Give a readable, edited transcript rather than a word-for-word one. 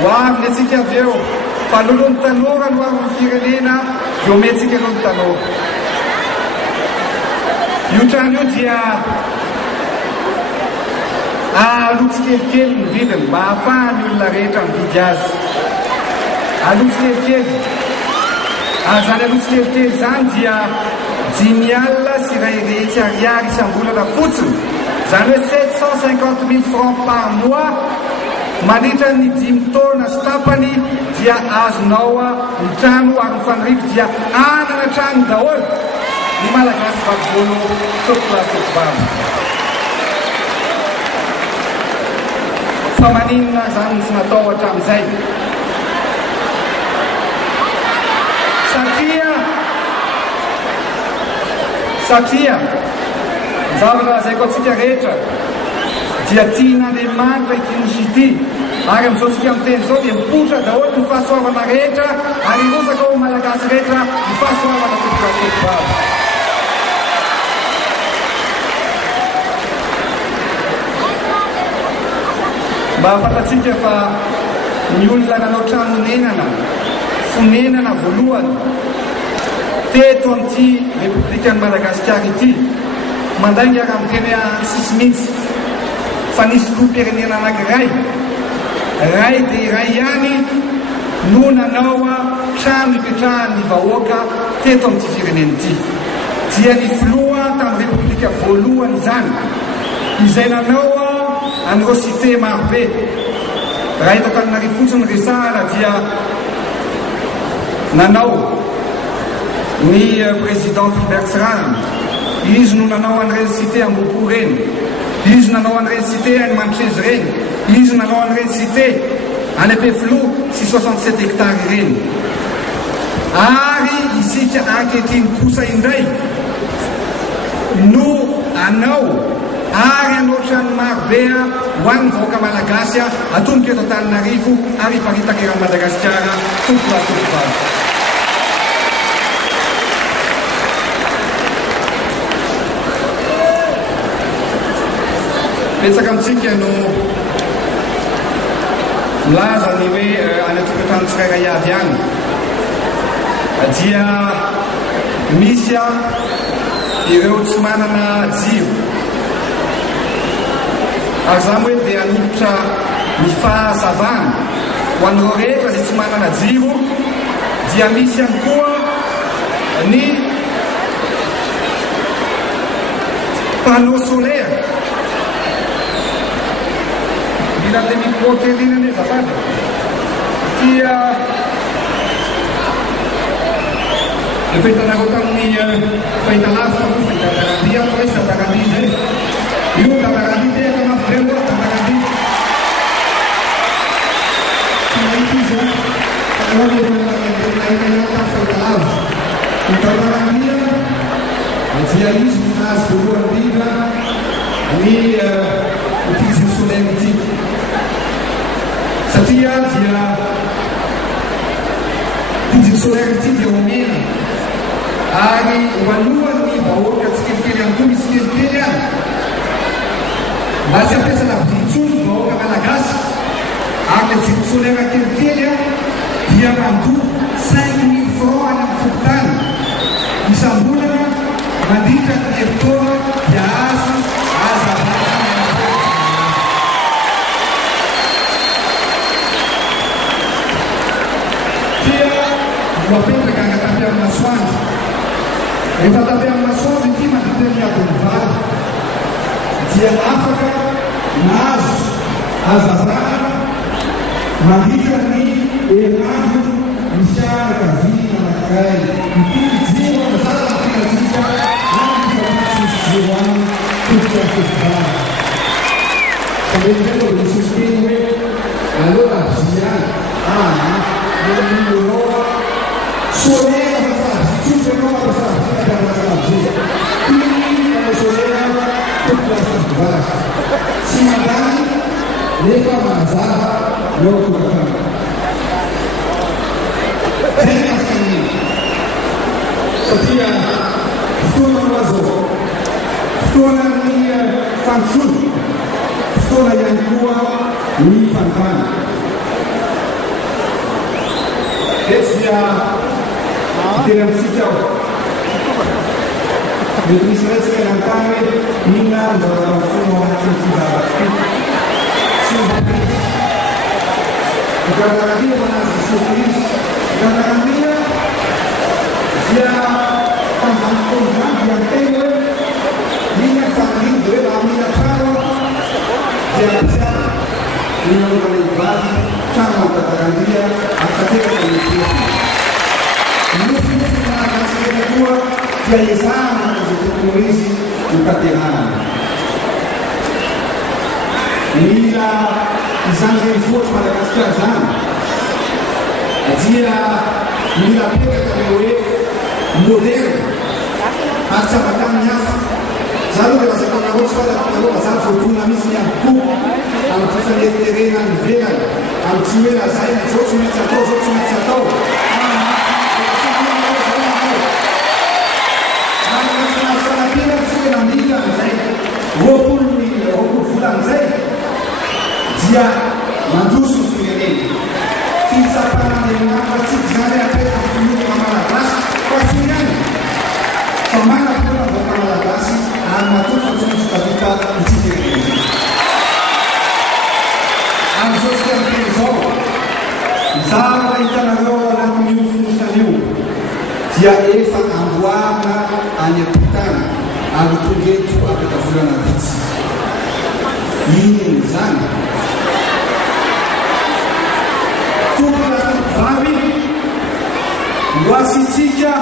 Hoavy antsika avy eo fa lolon'ny tanora no amin'ny firenena iomentsika alohan'ny tanora. Io trano io dia alotsy kelikely ny vidiny mba ahafahany olona rehetra mividy azy. Alotsy kelikely. Zany alotsy kelikely zany dia 10 alina sy iray hetsy ariary isam-bolana fotsiny. Zany hoe 750 000 francs par mois. Mandritra ny 5 taona sy tapany dia azonao ny trano ary ny fanirivo dia anana trano daholo ny malagasy vavolo tokolasokobamy. Fa maninona zany sy natao hatramin'izay? Satria zavatra zaiko atsika rehetra dia tian'Andriamanitra ity misy ity, ary amin'izao sika amin'ny teny izao dia mipotra daholo ny fahasoavana rehetra ary irosaka ho malagasy rehetra ny fahasoavana tokolasokobamy. Mba hafantatsika fa ny olona nanao tranonenana, fonenana voalohany teto amin'ity Repoblikan'i Madagasikara ity, mandainga raha amin'ny teny action6 mihitsy fa nisy loha-pirenena anankiray, ray dia iray ihany no nanao trano ipetrahan'ny vahoaka teto amin'ity firenena ity. Dia ny filoha tamin'ny repoblika voalohany izany, izay nanao an'ireo cité marobe. Raha eto Antananarivo fotsiny resahana dia nanao ny Président izy no nanao an'ireny cité Ambopo reny, izy nanao an'ireny cité any Mantreze reny, izy nanao an'ireny cité any Ampefiloha sy 67 hectares reny. Ary isika ankehitriny kosa indray no anao ary anao trano marobe ho an'ny vahoaka malagasy atoloka eto Antananarivo ary iparitaka eran'i Madagasikara tokolasokobamy. Betsaka amintsika no milaza ny hoe any atokantrano tsirairay avy any dia misy ireo tsy manana jiro. Ary zany hoe dia hanolotra ny fahazavana ho an'ireo rehetra izay tsy manana jiro, dia misy ihany koa ny panneau solaire. Mila le micro-kelina ne zafady dia le fahitanareo tamin'ny fahitalavitra moa fahitatarandi ato hoe satarandi zay io tatarandi te atao mafireo tatarandi tsy mahita izy fahitalavitra ny tatarandi dia izy nazy voalohany indrindra ny utiliser solaire ity. Satria dia utiliser solaire ity dia omena ary hoalohan'ny vahoaka tsy kelikely ihany koa misy kelikely any mba tsy ampiasana vidintsony vahoaka malagasy ary le jiro solaire kelikely dia mandoa 5 000 francs any amin'ny fokotany isam-bolana mandritra ny herintaona dia azo azavana. Apetraka agnaty amin'ny masoandro. Rehefa tapy amin'ny masoandro ity mandritra ny adiny valo dia afaka nazo azavana mandritra ny herinandro misy fianakaviana anankiray. Ity jiro mazava ampiantsika any fatsisy jiro any tokolasokobamy. Sametelo dia misy teny hoe aleo abziany solaire fatsutra no solaire tokolasokobamy tsy mandany nefa mazava no tokolasokobamy. fotoana ny fanosolo, fotoana ihany koa ny fanovana. Eto dia tena misika aho. Mety misy raitsika nantany hoe inona no zava-fona ao anatin'ny fivavaky sy surprise. Gargaramia manazy surprise. Gargaramia dia tamin'izany fotoana izany dia miteny hoe inona ny faniridy hoe mamina trano dia ampiasa ninaovana ivady trano Gargaramia atanteraka ny fiaina. Nofy manakasika koa dia ezahana izay tokony izy no tanterahana. Mila izany renivohitra Madagasikara zany dia mila petraka le hoe moderne ary tsy afaka amin'ny hafa. Zany hoe rehefa manao tsy fanaova zany voatona misy ihany koa amin'ny fifaneriterena ny ivelany amin'ny tsy hoe lazaina zao tsy maintsy atao, zao tsy maintsy atao. Fanapina tsy hoe namila amin'izay roapolo volan'izay dia mandroso ny firenena. Fitsapana andehanatra tsy zany apetraka finoana malagasy fa tsy ihany fa manam-poana vaoaka malagasy ary matoa tsy misy tavita ity firenena. Amin'izao tsy tena izao zavatra hitanareo anatin'io fonosan'io dia efa amboarina any am-pitana ary tongeto afaka volana vitsy. Ino zany? Tokony vavy ho asitsika